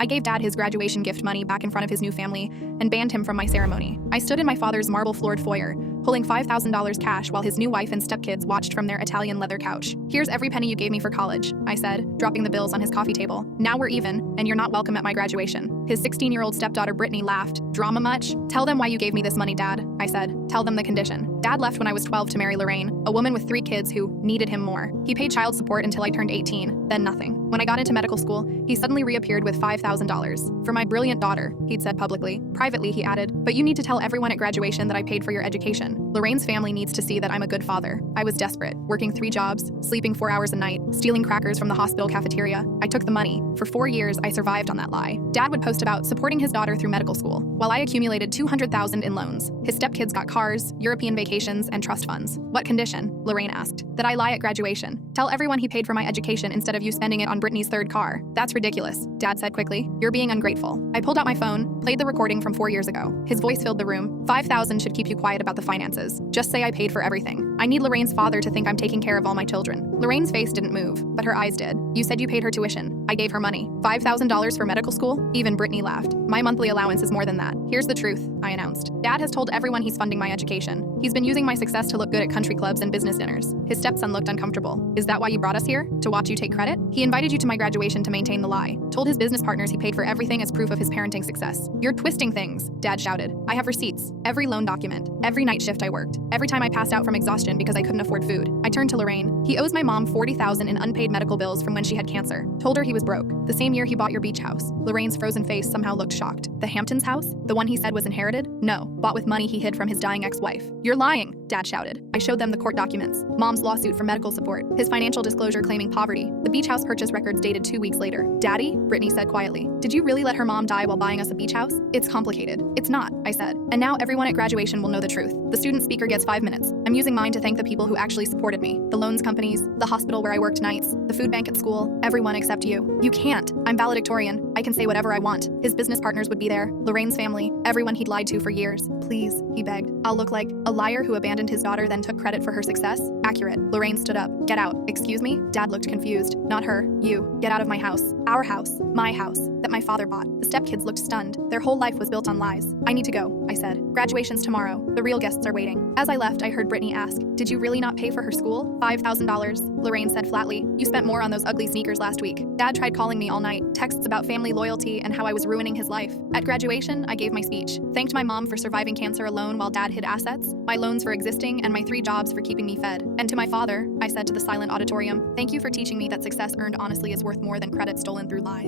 I gave Dad his graduation gift money back in front of his new family and banned him from my ceremony. I stood in my father's marble-floored foyer, pulling $5,000 cash while his new wife and stepkids watched from their Italian leather couch. "Here's every penny you gave me for college," I said, dropping the bills on his coffee table. "Now we're even, and you're not welcome at my graduation." His 16-year-old stepdaughter Brittany laughed. "Drama much? Tell them why you gave me this money, Dad," I said. "Tell them the condition." Dad left when I was 12 to marry Lorraine, a woman with 3 kids who needed him more. He paid child support until I turned 18, then nothing. When I got into medical school, he suddenly reappeared with $5,000. "For my brilliant daughter," he'd said publicly. Privately, he added, "But you need to tell everyone at graduation that I paid for your education. Lorraine's family needs to see that I'm a good father." I was desperate, working 3 jobs, sleeping 4 hours a night, stealing crackers from the hospital cafeteria. I took the money. For 4 years, I survived on that lie. Dad would post about supporting his daughter through medical school, while I accumulated $200,000 in loans. His stepkids got cars, European vacations, and trust funds. "What condition?" Lorraine asked. "That I lie at graduation. Tell everyone he paid for my education instead of you spending it on Brittany's 3rd car." "That's ridiculous," Dad said quickly. "You're being ungrateful." I pulled out my phone, played the recording from 4 years ago. His voice filled the room. "5,000 should keep you quiet about the finances. Just say I paid for everything. I need Lorraine's father to think I'm taking care of all my children." Lorraine's face didn't move, but her eyes did. "You said you paid her tuition." I gave her money. $5,000 for medical school? Even Brittany laughed. "My monthly allowance is more than that." "Here's the truth," I announced. "Dad has told everyone he's funding my education. He's been using my success to look good at country clubs and business dinners." His stepson looked uncomfortable. "Is that why you brought us here? To watch you take credit?" "He invited you to my graduation to maintain the lie. Told his business partners he paid for everything as proof of his parenting success." "You're twisting things," Dad shouted. "I have receipts. Every loan document. Every night shift I worked. Every time I passed out from exhaustion because I couldn't afford food." I turned to Lorraine. "He owes my mom $40,000 in unpaid medical bills from when she had cancer. Told her he was broke. The same year he bought your beach house." Lorraine's frozen face somehow looked shocked. "The Hamptons house? The one he said was inherited?" "No. Bought with money he hid from his dying ex-wife." "You're lying," Dad shouted. I showed them the court documents. Mom's lawsuit for medical support. His financial disclosure claiming poverty. The beach house purchase records dated 2 weeks later. "Daddy," Brittany said quietly, "did you really let her mom die while buying us a beach house?" "It's complicated." "It's not," I said. "And now everyone at graduation will know the truth. The student speaker gets 5 minutes. I'm using mine to thank the people who actually supported me. The loans companies, the hospital where I worked nights, the food bank at school, everyone except you." "You can't. I'm valedictorian. I can say whatever I want." His business partners would be there, Lorraine's family, everyone he'd lied to for years. "Please," he begged. "I'll look like a liar who abandoned his daughter then took credit for her success?" "Accurate." Lorraine stood up. "Get out." "Excuse me?" Dad looked confused. "Not her. You. Get out of my house. Our house. My house. That my father bought." The stepkids looked stunned. Their whole life was built on lies. "I need to go," I said. "Graduation's tomorrow. The real guests are waiting." As I left, I heard Brittany ask, "Did you really not pay for her school?" $5,000. Lorraine said flatly. "You spent more on those ugly sneakers last week." Dad tried calling me all night, texts about family loyalty and how I was ruining his life. At graduation, I gave my speech. Thanked my mom for surviving cancer alone while Dad hid assets, my loans for existing, and my 3 jobs for keeping me fed. And to my father, I said to the silent auditorium, "Thank you for teaching me that success earned honestly is worth more than credit stolen through lies."